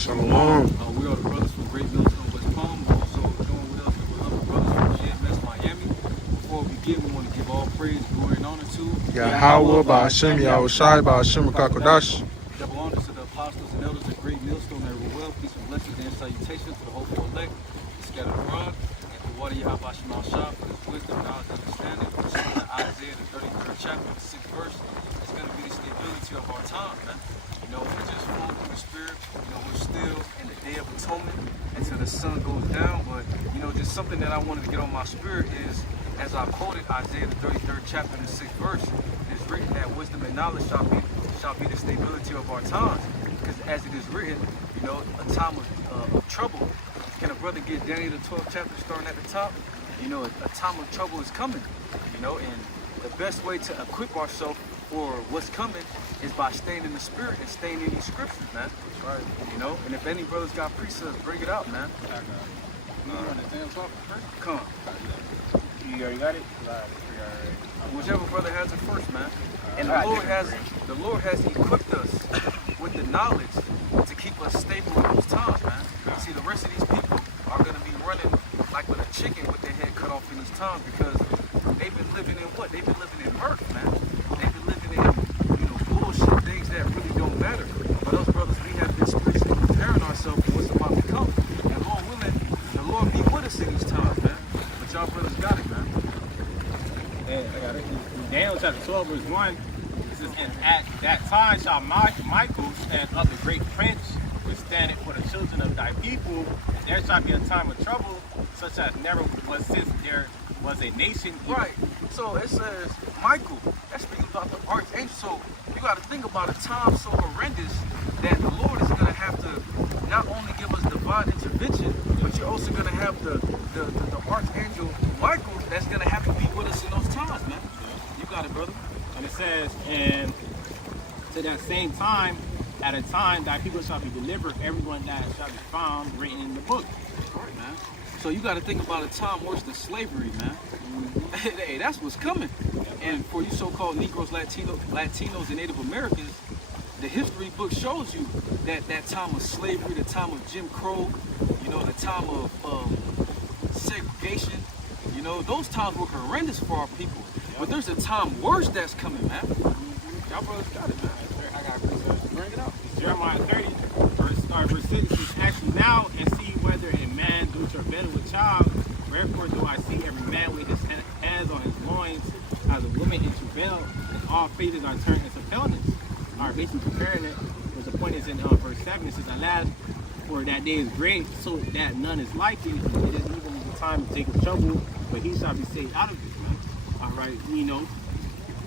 Shalom. We are the brothers from Great Millstone, West Palm. We're also joined with us the beloved brothers from GMS Miami. Before we begin, we want to give all praise, glory, and honor to Yahweh, Ba'ashem, Yahushai, Ba'ashem, Kakodash. double honors to the apostles and elders of Great Millstone. They were well, peace and blessings and salutations to the hopeful elect, the scattered abroad, and to water Yahweh Shemal Shah for his wisdom, knowledge, and understanding. Pursuant to Isaiah, the 33rd chapter, the 6th verse, it's going to be the stability of our time, man. You know, we're just full of the Spirit. You know, we're still in the Day of Atonement until the sun goes down. But, you know, just something that I wanted to get on my spirit is, as I quoted Isaiah, the 33rd chapter, the 6th verse, it's written that wisdom and knowledge shall be the stability of our times. Because as it is written, you know, a time of trouble. Can a brother get Daniel the 12th chapter starting at the top? You know, a time of trouble is coming. You know, and the best way to equip ourselves for what's coming is by staying in the Spirit and staying in these scriptures, man. Right. You know, and if any brothers got precepts, bring it out, man. Come. You already got it? Whichever brother has it first, man. And the Lord has equipped us with the knowledge to keep us stable in those times, man. See, the rest of these people are gonna be running like with a chicken with their head cut off in these times because they've been living in what? They've been living in mirth, man. They've been living in, you know, bullshit things that really don't matter. But us brothers, we have been spiritually preparing ourselves for what's about to come. And Lord willing, the Lord be with us in these times, man. But y'all brothers got it, man. Yeah, I got it. Daniel chapter 12, verse 1. It says, and at that time shall Michael stand up, the great prince, which standeth for the children of thy people. There shall be a time of trouble, such as never was since there was a nation. Right. So it says Michael. That's speaking about the archangel. So you got to think about a time so horrendous that the Lord is going to have to not only give us divine intervention, but you're also going to have the archangel Michael that's going to have to be with us in those times, man. You got it, brother. And it says, and to that same time, at a time thy people shall be delivered, everyone that shall be found written in the book. All right, man. So you got to think about a time worse than slavery, man. Hey, that's what's coming. And for you so-called Negroes, Latinos, and Native Americans, the history book shows you that time of slavery, the time of Jim Crow, you know, the time of segregation, you know, those times were horrendous for our people. But there's a time worse that's coming, man. Y'all brothers got it, man. I got it. Bring it out. Jeremiah 30, verse 6 is actually now and see whether a man do travail with child. Wherefore do I see every man with his hands on his loins as a woman in travail, and all faces are turned into paleness. Are basically comparing it, because the point is in verse 7, it says, alas, for that day is great, so that none is like it. It is even the time to take of trouble, but he shall be saved out of it, man. All right, you know,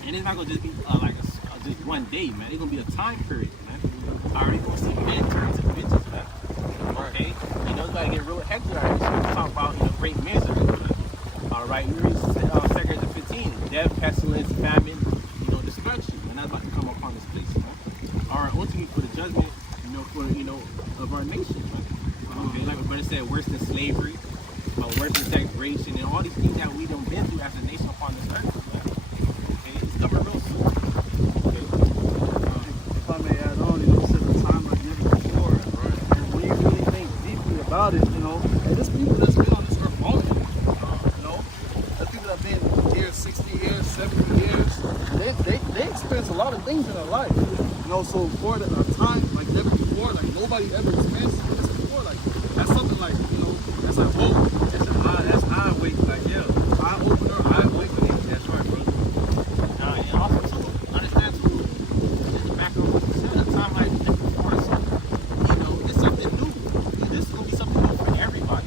and it's not going to just be like just one day, man. It's going to be a time period, man. All right, going to see men turn into bitches, man. Okay, you know, it's got to get real hectic. Right? So we talk about, you know, great misery, man. All right, we read 2 Corinthians 15, death, pestilence, famine, you know, destruction, and that's about to come upon this place, man. All right, ultimately for the judgment, you know, of our nation, man. Okay, like my brother said, worse than slavery, worse than segregation, and all these things that we done been through as a nation upon this earth, man. Okay, it's coming real soon. Okay. If I may add on, you know, this is a time like never before. Right. And when you really think deeply about it, you know, and there's people that's been on this earth longer. You know, there's people that have been here 60 years, 70 years. They experience a lot of things in their life. You know, so for a time like never before, like nobody ever experienced this before. Like that's something like, you know, that's like, whoa, that's eye awakening. Like, yeah, eye opener, eye awakening. That's right, bro. And also to understand too, back on what you said, a time like never before, so, you know, it's something new. This is gonna be something new for everybody.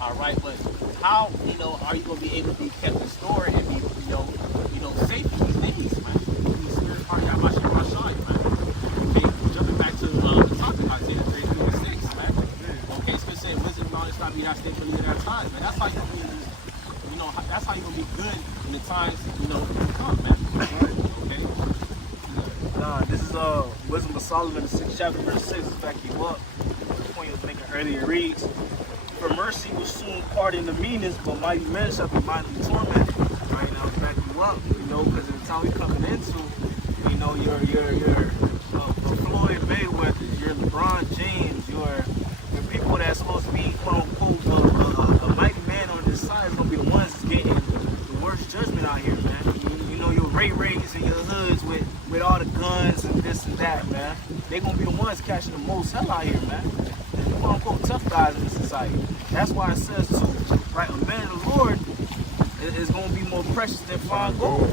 All right, but how, you know, are you gonna be able to be kept in store and be, you know, safe in these days, man? These spirit part, y'all watching my shot, man. Okay, jumping back to the topic, Isaiah 33:6, man. Okay, so it said wisdom, knowledge, shall be our staple in our times, man. That's how you gonna be, you know, that's how you gonna be good in the times, you know, to come, man. Okay. Nah, this is Wisdom of Solomon, the 6th chapter, verse 6, to back you up. The point you was making earlier reads, for mercy will soon pardon the meanest, but mighty men shall be mightily tormented. Right now, to back you up, you know, because in the time we're coming into, you know, your Floyd Mayweather, your LeBron James, your that, man, they're gonna be the ones catching the most hell out here, man. The quote unquote tough guys in the society. That's why it says too, right? A man of the Lord is gonna be more precious than fine gold.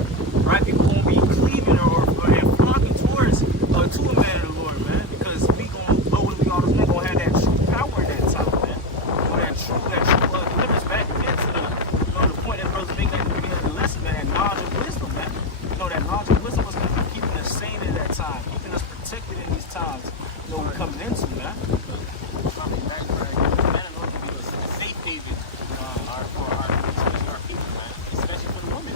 Right? People gonna be cleaving or flocking towards to a man of the Lord, man, because we gonna we gonna have that true power in that time, man. That true deliverance back into the point that brothers make that beginning of the lesson, man, that knowledge and wisdom, man. That knowledge and wisdom was gonna be keeping us sane in that time, keeping us protected in these times, we're coming into, man. Safe haven for our people, man, especially for the women.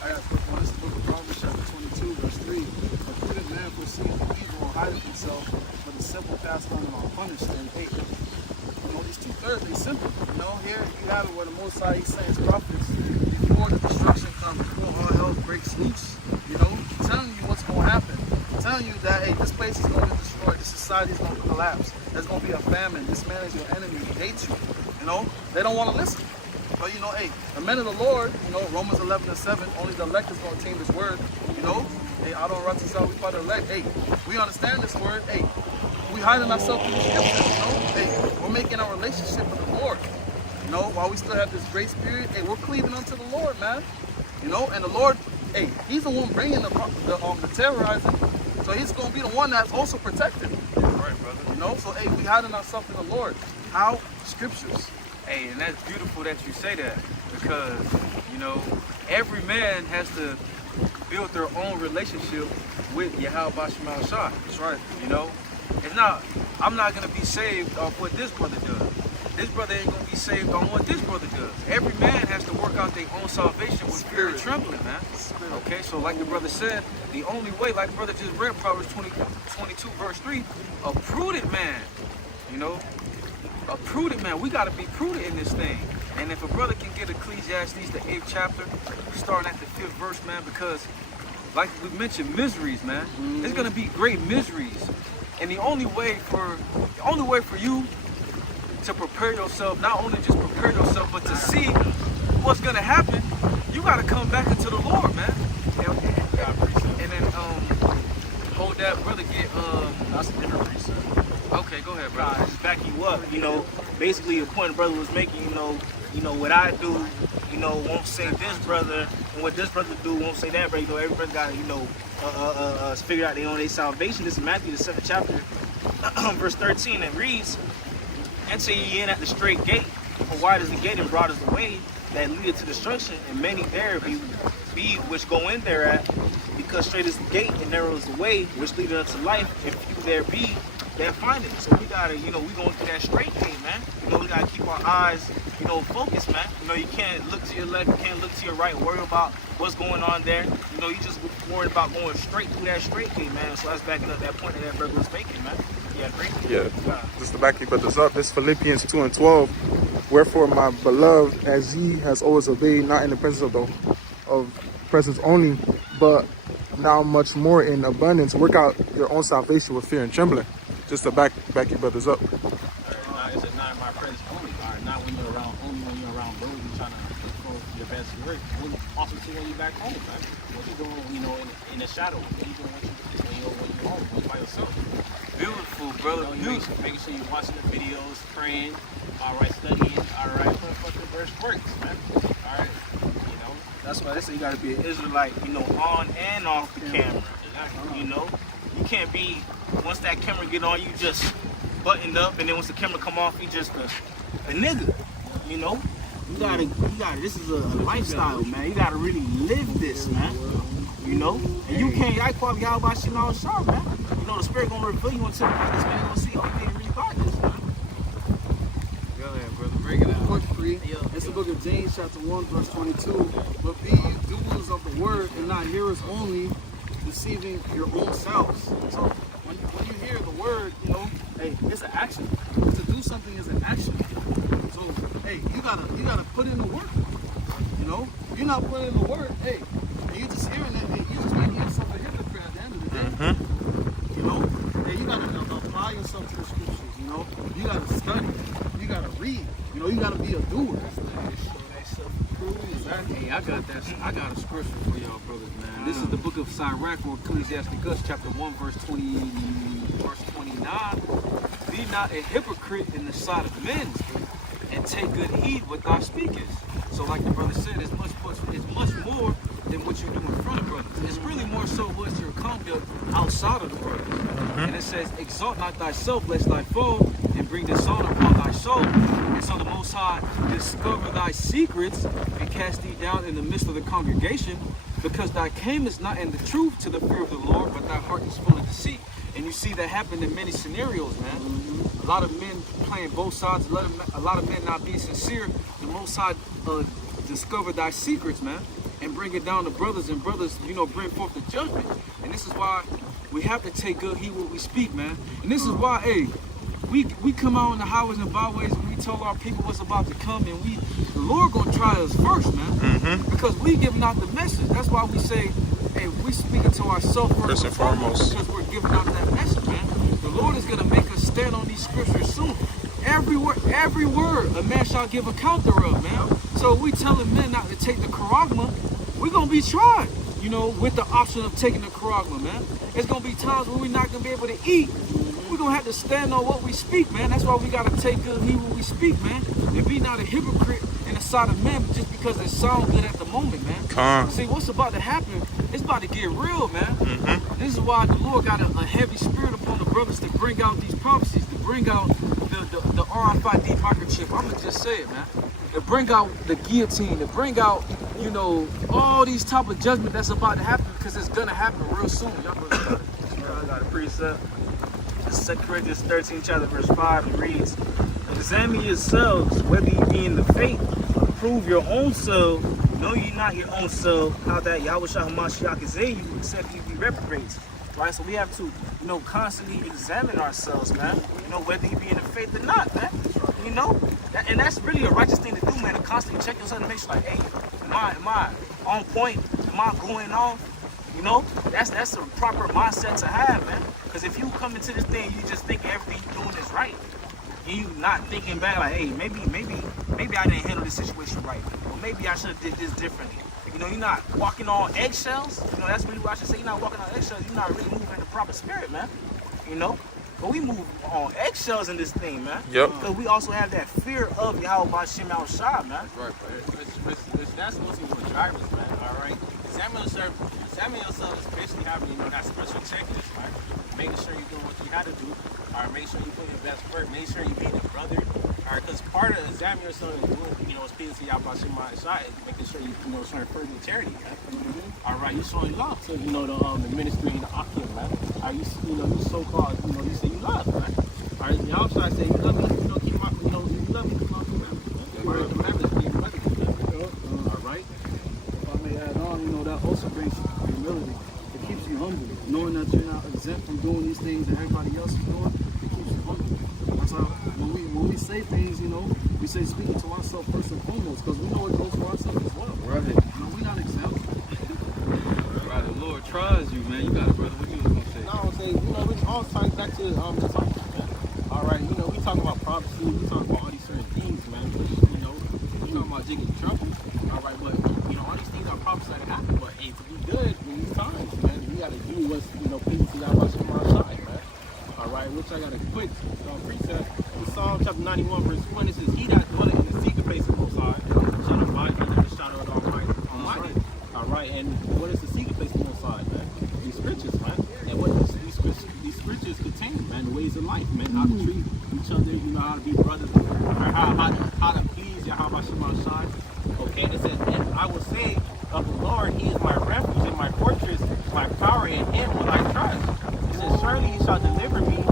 I got a quick one. This is the book of Proverbs, chapter 22, verse 3. A prudent man foresees the evil and hideth himself, but the simple pass on and are punished and hate. You know, these 2/3, they simple. You know, here you have it where the Most High, he's saying his prophets, before the destruction comes, before all hell breaks loose, you know, telling you what's going to happen. Telling you that, hey, this place is going to be destroyed, this society is going to collapse, there's going to be a famine, this man is your enemy, he hates you. You know, they don't want to listen. But you know, hey, the men of the Lord, you know, Romans 11:7, only the elect is going to attain this word. You know, hey, I don't run to self, we fight the elect. Hey, we understand this word. Hey, we hiding ourselves in the scriptures, you know. Hey, we're making our relationship with the Lord. You know, while we still have this grace period, hey, we're cleaving unto the Lord, man. You know, and the Lord, hey, he's the one bringing the terrorizing. So he's going to be the one that's also protected. Right, brother. You know, so hey, we hiding ourselves in the Lord. How? Scriptures. Hey, and that's beautiful that you say that, because, you know, every man has to build their own relationship with Yahweh Shema Shah. That's right. You know, it's not, I'm not going to be saved off what this brother does. This brother ain't going to be saved on what this brother does. Every man has to work out their own salvation with fear and trembling, man. Okay, so like the brother said, the only way, like the brother just read Proverbs 22, verse 3, a prudent man, you know, a prudent man, we got to be prudent in this thing. And if a brother can get Ecclesiastes, the 8th chapter, starting at the 5th verse, man, because like we mentioned, miseries, man. There's gonna be great miseries. And the only way for you to prepare yourself, not only just prepare yourself, but to see what's gonna happen, you gotta come back into the Lord, man. And then hold that brother get That's a different reason. okay, go ahead, brother. Just back you up, you know, basically the point the brother was making, you know, what I do, you know, won't say this brother, and what this brother do won't say that brother. You know, every brother got to, you know, figure out their own salvation. This is Matthew, the 7th chapter, verse 13. It reads, "Enter ye in at the straight gate, for wide is the gate and broad is the way that leadeth to destruction, and many there be which go in thereat, because straight is the gate and narrow is the way which leadeth unto life, and few there be that find it." So we gotta, you know, we going through that straight gate, man. You know, we gotta keep our eyes, you know, focused, man. You know, you can't look to your left, you can't look to your right, worry about what's going on there. You know, you just worried about going straight through that straight gate, man. So that's backing up that point that brother was making, man. Yeah, great. Yeah, just to back you brothers up, this Philippians 2:12. Wherefore, my beloved, as ye has always obeyed, not in the presence of presence only, but now much more in abundance, work out your own salvation with fear and trembling. Just to back you brothers up. Is it not in my presence only? Or not when you're around, only when you're around those who trying to control your best work. Also too when you're back home, man. What you doing, you know, in the shadow? What you doing when you're home, when you're by yourself? Beautiful, brother. You know, making sure you're watching the videos, praying, all right, studying, all right, fucking verse works, man. All right, you know. That's why they say you gotta be an Israelite, you know, on and off the camera. You know, you can't be, once that camera get on, you just buttoned up, and then once the camera come off, you just a nigga. You know, you gotta. This is a lifestyle, man. You gotta really live this, man. You know, and you can't. I call y'all by shit all sharp, man. You know, the spirit gonna reveal you until this man gonna see everything really got this. Go ahead, brother. Bring it out. Quick free. It's the book of James, chapter 1, verse 22. But be ye doers of the word and not hearers only, deceiving your own selves. So when you hear the word, you know, hey, it's an action. To do something is an action. So hey, you gotta put in the work. You know, if you're not putting in the work, hey, and you just hearing it, hey, you just making yourself a hypocrite at the end of the day. You know, hey, you gotta apply yourself to the scriptures. You know, you gotta study. You gotta read. You know, you gotta be a doer. Hey, I got a scripture for y'all brothers, man. This is the book of Sirach or Ecclesiasticus chapter 1 verse 29. Be not a hypocrite in the sight of men, and take good heed what thou speakest. So like the brother said, it's much more than what you do in front of brothers. It's really more so what's your conduct outside of the brothers. And it says, exalt not thyself lest thy fall, and bring dishonor upon thy soul. And so the Most High discover thy secrets and cast thee down in the midst of the congregation, because thou camest not in the truth to the fear of the Lord, but thy heart is full of deceit. And you see that happen in many scenarios, man. A lot of men playing both sides, a lot of men not being sincere. The Most High discover thy secrets, man, and bring it down to brothers, and brothers, bring forth the judgment. And this is why we have to take good heed what we speak, man. And this is why, we come out on the highways and byways and we tell our people what's about to come, and the Lord gonna try us first, man, because we giving out the message. That's why we say, hey, we speaking to ourselves first and foremost, because we're giving out that message, man. The Lord is gonna make us stand on these scriptures soon. Every word a man shall give account thereof, man. So we telling men not to take the charagma, we're gonna be tried, with the option of taking the charagma, man. It's gonna be times when we're not gonna be able to eat. We're gonna have to stand on what we speak, man. That's why we gotta take good heed what we speak, man. And be not a hypocrite in the sight of men just because it sounds good at the moment, man. See, what's about to happen, it's about to get real, man. This is why the Lord got a heavy spirit upon the brothers to bring out these prophecies, to bring out the RFID microchip. I'm gonna just say it, man. To bring out the guillotine, to bring out, all these type of judgment that's about to happen, because it's gonna happen real soon. Y'all brothers got it. I got a precept. 2 Corinthians 13, chapter verse 5, it reads, examine yourselves whether you be in the faith. Prove your own self. Know ye not your own self, how that Yahushua HaMashiach is in you, except you be reprobates. Right? So we have to, constantly examine ourselves, man. Whether you be in the faith or not, man. And that's really a righteous thing to do, man, to constantly check yourself and make sure, like, hey, am I on point? Am I going off? That's a proper mindset to have, man. Because if you come into this thing, you just think everything you're doing is right. And you not thinking back, like, hey, maybe I didn't handle this situation right. Or maybe I should have did this differently. You're not walking on eggshells. That's really what I should say. You're not walking on eggshells. You're not really moving in the proper spirit, man. But we move on eggshells in this thing, man. Yep. Because we also have that fear of Yahweh Bashim Al-Shah, man. Right, but that's mostly what drives us, man. All right. Examine yourself is basically having, that spiritual checklist, right? Making sure you're doing what you got to do. All right. Make sure you're putting your best work. Make sure you're being a brother. All right. Because part of examining yourself is doing, speaking to Yahweh Bashim Al-Shah is making sure you, showing further charity, man. All right. You're showing love to, the ministry and the Akim, man. All right. You so-called, you say you love, right? All right. Yahweh say you love me, keep my, you love me, keep my commandments, man. All right. Commandments being brother, man. All right. If I may add on, that also brings humility. It keeps you humble. Knowing that you're not exempt from doing these things that everybody else is doing, it keeps you humble. That's how, when we say things, we say speaking to ourselves first and foremost, because we know it goes for ourselves as well. Right. We're not exempt. Right, the Lord tries you, man. You got it, brother. What you was gonna say? No, I was saying, we all ties back to the topic, man. All right, we talking about prophecy, we talking about all these certain things, man. Which, we talking about jigging trouble. All right, but all these things are prophesied to happen. But hey, to be good in these times, man, you gotta do what's pleasing to Yahweh Shema side, man. All right, which I got a quick precept. In Psalm chapter 91, verse 1, it says, "He that dwelleth in the secret place of the Most High shall abide under the shadow of the Almighty." All right, and what is the secret place of the Most High, man? These scriptures, man. And what these scriptures contain, man, the ways of life, man, how to treat each other, how to be brothers, or how to please Yahweh Shema Shai. Okay, it says, "And I will say of the Lord, He is my refuge and my fortress, my power, in Him will I trust." It says, "Surely He shall deliver me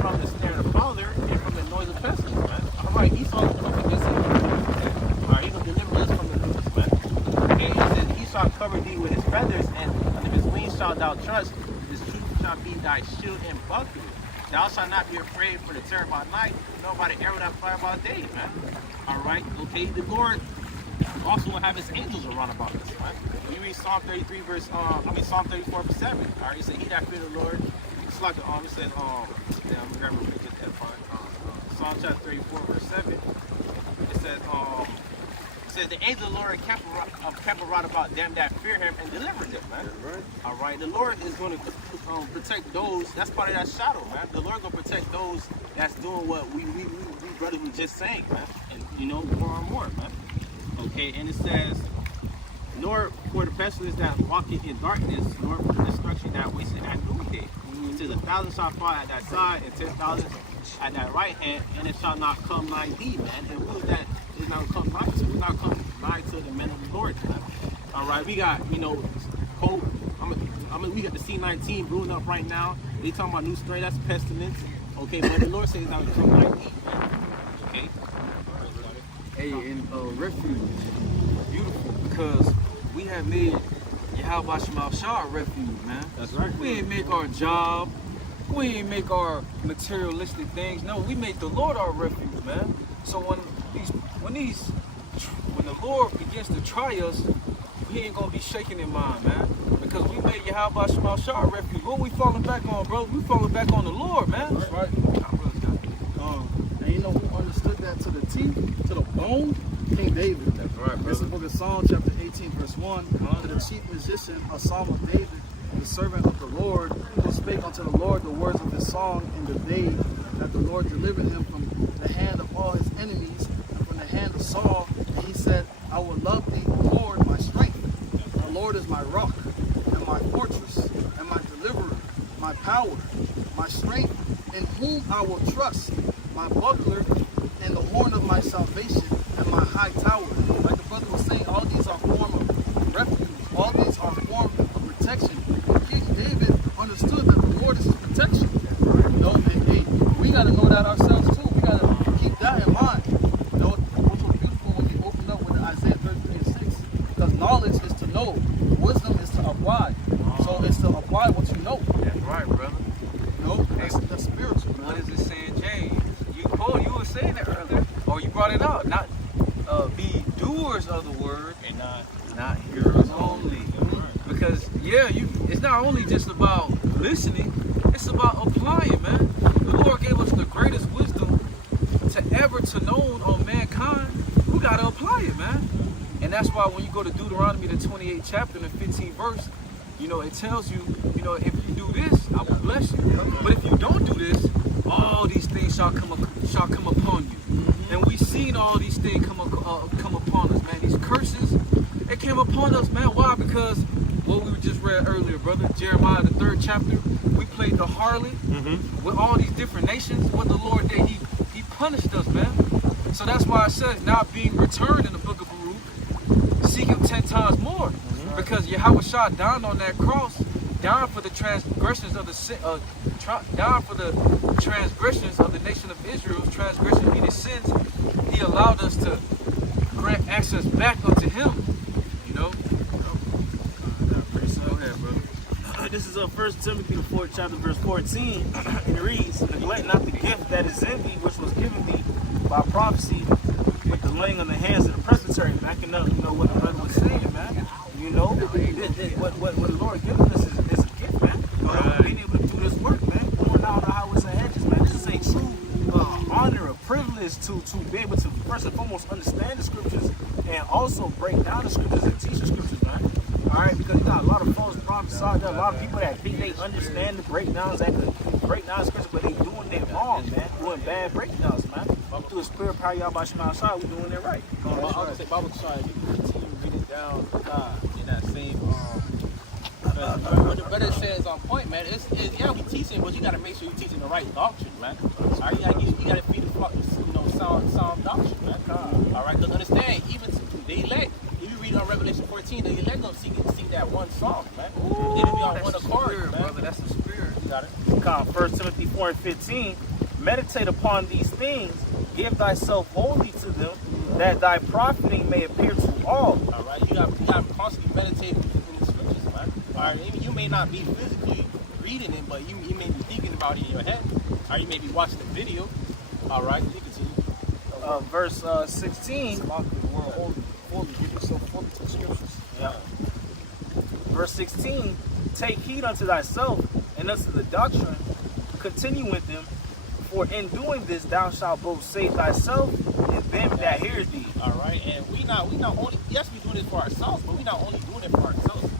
from the snare of the fowler and from the noise of pestilence," man. All right, He's all come against it. All right, He will deliver us from the noise, man. Okay, it says, "He shall cover thee with His feathers, and under His wings shalt thou trust. His truth shall be thy shield and buckler. Thou shalt not be afraid for the terror by night, nor by the arrow that fly by day," man. All right, okay, the Lord also will have His angels around about us, right? When you read Psalm 33 Psalm 34 verse 7. All right, it says, "He that fear the Lord," it's like it says, I'm gonna grab a picture that part. Psalm chapter 34 verse 7. It says, says the angel of the Lord kept around about them that fear him and delivered them, man. Right. All right, the Lord is going to protect those. That's part of that shadow, man. The Lord going to protect those that's doing what we brothers were just saying, man. And you know, more and more, man. Okay, and it says, nor for the pestilence that walketh in darkness, nor for the destruction that wasteth at noonday. It says 1,000 shall fall at that side, and 10,000 at that right hand, and it shall not come nigh thee, man. And who is that is not come nigh to? It's not come nigh to the men of the Lord, man. All right, we got, you know, cold. We got the C-19 brewing up right now. They talking about new strain, that's pestilence. Okay, but the Lord says it's not going to come nigh thee, man. Okay? Hey, and refuge, beautiful, because we have made Yahweh Shema Shah a refuge, man. That's right. We ain't make our job, we ain't make our materialistic things. No, we make the Lord our refuge, man. So when the Lord begins to try us, we ain't gonna be shaking in mind, man. Because we made Yahweh Shema Shah a refuge. What we falling back on, bro? We falling back on the Lord, man. That's right. And you know who understood that to the T, to the bone? King David. That's right, This is the book of Psalms, chapter 18, verse 1. To the chief musician, a psalm of David, the servant of the Lord, who spake unto the Lord the words of his song in the day that the Lord delivered him from the hand of all his enemies and from the hand of Saul. And he said, I will love thee, O Lord, my strength. The Lord is my rock and my fortress and my deliverer, my power, my strength, in whom I will trust, my buckler and the horn of my salvation and my high tower. Like the brother was saying, all these are form of refuge. All these are form of protection. King David understood that the Lord is his protection. You know, and we got to know that ourselves too. We got to keep that in mind. You know, which was beautiful when you opened up with Isaiah 33:6. Because knowledge is to know. Wisdom is to apply. So it's to apply what you know. That's right, brother. You know, that's spiritual, man. What is it saying, James? You were saying that earlier, or you brought it out. Not be doers of the word and not hearers only. Because it's not only just about listening; it's about applying, man. The Lord gave us the greatest wisdom to known on mankind. We gotta apply it, man. And that's why when you go to Deuteronomy, the 28th chapter, and the 15th verse, you know, it tells you, you know, if you do this, I will bless you. But if you don't do this, all these things shall come upon you. And we seen all these things come upon us, man. These curses, it came upon us, man. Why? Because what we just read earlier, brother, Jeremiah, the 3rd chapter, we played the harlot with all these different nations. What the Lord did, he punished us, man. So that's why it says, now being returned in the book of Baruch, seek him 10 times more. Because Yahweh Shah died on that cross, died for the transgressions of the nation of Israel's transgressions, meaning sins. He allowed us to grant access back unto him. You know? Go ahead, brother. This is 1 Timothy, the 4th chapter, verse 14. And it reads, neglect not the gift that is in thee, which was given thee by prophecy with the laying on the hands of the presbytery, backing up, you know, what the brother was saying, man. You know, what the Lord given us is a gift, man. Being able to do this work, man. Going out the highways and hedges, man. This is a true honor, a privilege to be able to first and foremost understand the scriptures and also break down the scriptures and teach the scriptures, man. All right, because you got a lot of false prophets out there, a lot of people that think they understand the breakdowns, that could break down the scriptures, but they doing it wrong, man. Doing bad breakdowns, man. Through the spirit power, y'all by Shema Shah, we doing it right. I was gonna say, Bible Shah, you can continue to read it down in that same. What the brother says on point, man. Is yeah, we teaching, but you gotta make sure you're teaching the right doctrine, man. All right, you gotta feed the flock, you know, sound doctrine, man. All right, because understand, even the elect. If you read on Revelation 14, the elect gonna seek that one song, man. They will be on one accord, man. Brother, that's the spirit. You got it. 1 Timothy 4:15. Meditate upon these things, give thyself wholly to them, that thy profiting may appear to all. All right, you got to constantly meditate in the scriptures, man. All right, you may not be physically reading it, but you may be thinking about it in your head. Or you may be watching the video. All right, you continue. Verse 16. Yeah. Verse 16. Take heed unto thyself and unto the doctrine. Continue with them. For in doing this thou shalt both save thyself and them that hears thee. All right, and we not only, yes, we doing it for ourselves, but we not only doing it for ourselves.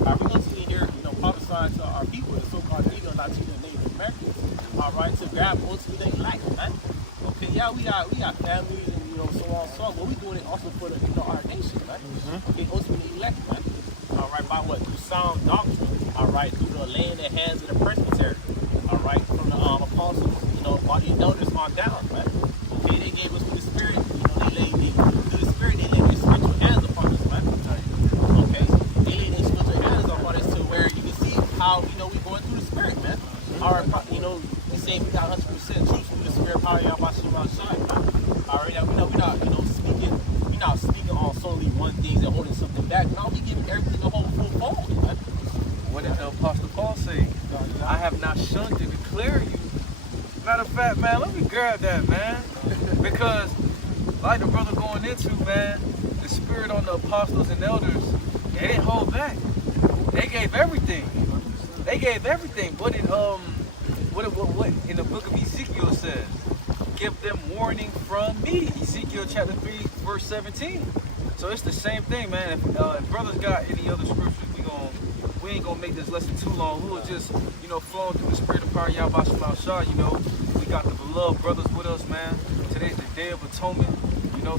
Right? We going to sit here, prophesying to our people, the so-called Negro, Latino, Native Americans. All right, to grab ultimately they like, man. Okay, yeah, we got families and so on and so on, but we doing it also for the our nation, man. Okay, ultimately elect, man. All right, by what? Through sound doctrine. All right, through the laying the hands of the presbytery. All right, from the apostles, by the elders on down, man. Okay, they gave us through the Spirit. Through the Spirit, they laid their spiritual hands upon us, man. Okay, they laid their spiritual hands upon us to where you can see how we going through the Spirit, man. All right, they say we got 100% truth through the Spirit power of Yahweh Shai, man. All right, now we're not speaking on solely one thing and holding something back. Now we giving everything the whole full fold, man. What did the Apostle Paul say? I have not shunned to declare you. Matter of fact, man, let me grab that, man. Because, like the brother going into, man, the Spirit on the apostles and elders, they didn't hold back. They gave everything. They gave everything. What in the book of Ezekiel says? Give them warning from me. Ezekiel chapter 3, verse 17. So it's the same thing, man. If brothers got any other scriptures, we ain't gonna make this lesson too long. We will just, flowing through the Spirit of power, Yahweh Shah. We got the beloved brothers with us, man. Today's the Day of Atonement.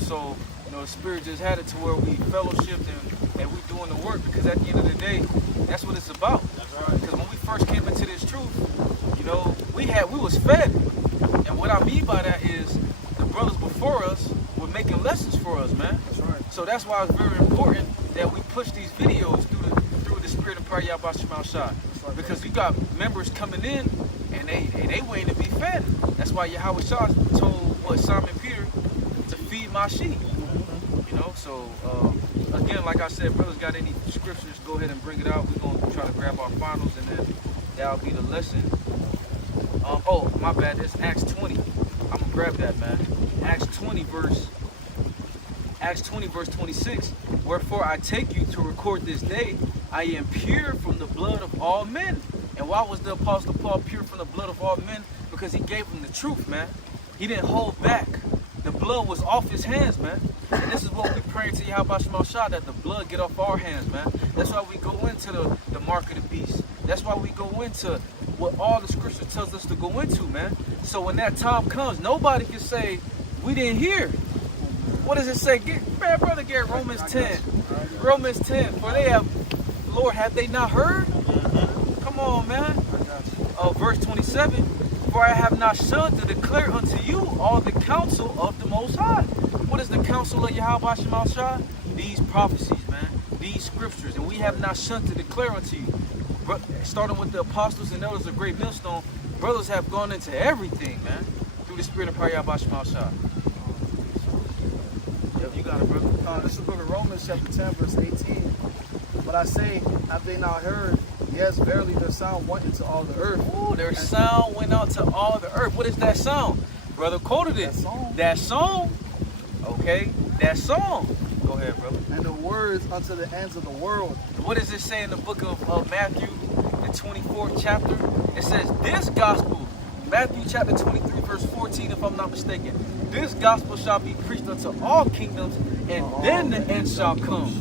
So the Spirit just had it to where we fellowshipped and we doing the work, because at the end of the day, that's what it's about. Because when we first came into this truth, we was fed. And what I mean by that is the brothers before us were making lessons for us, man. That's right. So that's why it's very important that we push these videos through the Spirit of prayer, Yahweh Shai. Because you got members coming in and they waiting to be fed. That's why Yahweh Shai told Simon Peter to feed my sheep. So again, like I said, brothers got any scriptures, go ahead and bring it out. We're gonna try to grab our finals and then that'll be the lesson. Oh, my bad, it's Acts 20. I'm gonna grab that, man. Acts 20 verse 26. Wherefore I take you to record this day, I am pure from the blood of all men. And why was the Apostle Paul pure from the blood of all men? Because he gave them the truth, man. He didn't hold back. The blood was off his hands, man. And this is what we pray to Yahweh Shah, that the blood get off our hands, man. That's why we go into the mark of the beast. That's why we go into what all the scripture tells us to go into, man. So when that time comes, nobody can say, we didn't hear. What does it say? Brother, get Romans 10. Romans 10. For they have, Lord, have they not heard? Come on, man. Verse 27. For I have not shunned to declare unto you all the counsel of the Most High. What is the counsel of Yahweh Shai? These prophecies, man. These scriptures. And we have not shunned to declare unto you. Starting with the apostles and elders of Great Millstone, brothers have gone into everything, man, through the Spirit of power, Yahweh Shai. Yep, you got it, brother. This is the book of Romans, chapter 10, verse 18. But I say, have they not heard? Yes, verily, their sound went into all the earth. Ooh, their sound went out to all the earth. What is that sound? Brother quoted it. That song. Okay, that song. Go ahead, brother. And the words unto the ends of the world. What does it say in the book of Matthew, the 24th chapter? It says, this gospel, Matthew chapter 23, verse 14, if I'm not mistaken, this gospel shall be preached unto all kingdoms, and then the end shall come.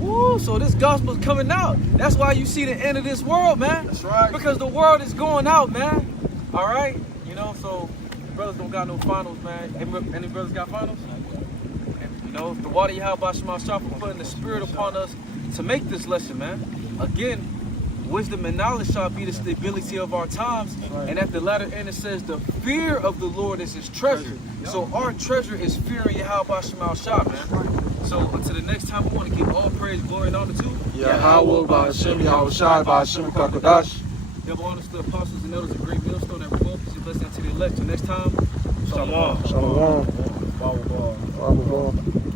Woo, so this gospel is coming out. That's why you see the end of this world, man. That's right. Because the world is going out, man. All right? So brothers don't got no finals, man. Any brothers got finals? And, the water Yahweh Shema Shah for putting the Spirit upon us to make this lesson, man. Again, wisdom and knowledge shall be the stability of our times. Right. And at the latter end it says the fear of the Lord is his treasure. So our treasure is fearing Yahweh Shema Shah, man. So until the next time, we want to give all praise, glory, and honor to Yahweh, Ba'ashem, Yahweh Shai, Ba'ashem, Kakadash. Double honors to the apostles and elders of Great Millstone and Revolt. Peace and blessing to the elect. Till next time, Shalom. Shalom. Shalom.